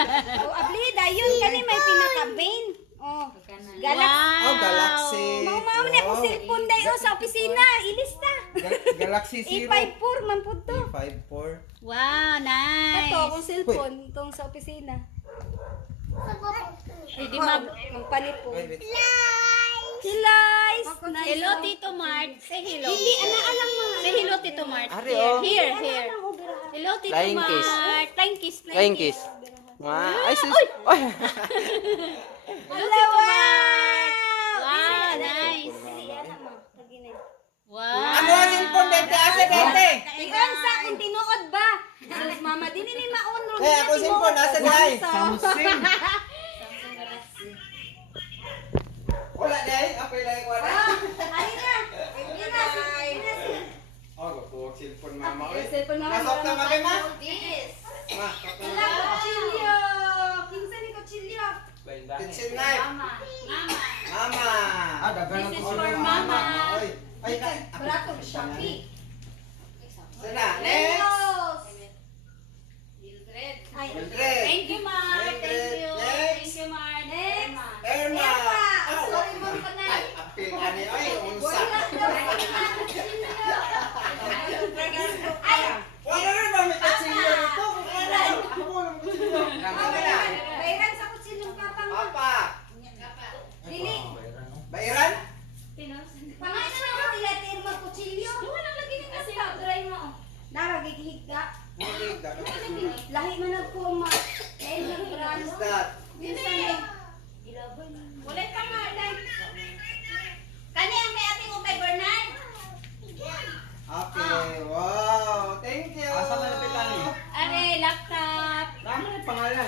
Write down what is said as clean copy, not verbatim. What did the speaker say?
Oh, abli dayon kani may pinaka-main. Oh. Galaxy. Oh, Galaxy. Mao ni ako cellphone dayo sa opisina. Ilista. Galaxy Zero. E54 man pud to. E54. Wow, nice. Ito akong cellphone tong sa opisina. Hindi ma... Magpanipo. Wait, wait. Hilais. Hello, Tito Mart. Say hello. Hindi alang mga. Say hello, Tito Mart. Ari, oh. Here, here. Hello, Tito Flying Mart. kiss. Flying kiss. Flying kiss. Ay, sus. Ay. Hello, Tito Mart. Wow, nice. Wow. Ano ang cellphone dito? Asa dito? Ikan sa kung tinuod ba? Sus mama dinhi ni maunro. Eh, ako cellphone. Asa dahil? Samsung. Wala dahil. Ako ilagay ko na. Ay na. Oh, gapuwag cellphone mama. Oy. Cellphone mama. Nasok na maki ma? Ma, Ala kutsilyo. Kinsa ni kutsilyo? kitchen knife. Mama. Ah, dagan This is ko for order, mama. Oy. Ay, na. Barato Shopee. Sana. Next. Ay. Mildred. Thank you, Mart. Thank you. Next. Thank you, Mart. Next. Erma. Erma. Sorry mo pa na. Ay, apil ani. Ay, unsa. Ay. Wala rin ba may kutsilyo dito? Ako mo ng kutsilyo. Bayran sa kutsilyong papa mo. Papa. Dili. Bairan? Pangalan na mo ilatir mo kutsilyo. Wala lagi ni kasi dry mo. Darag gihiga. Hindi, dapat. Lahi man ako ma. Ay, nang brand. Is that? Minsan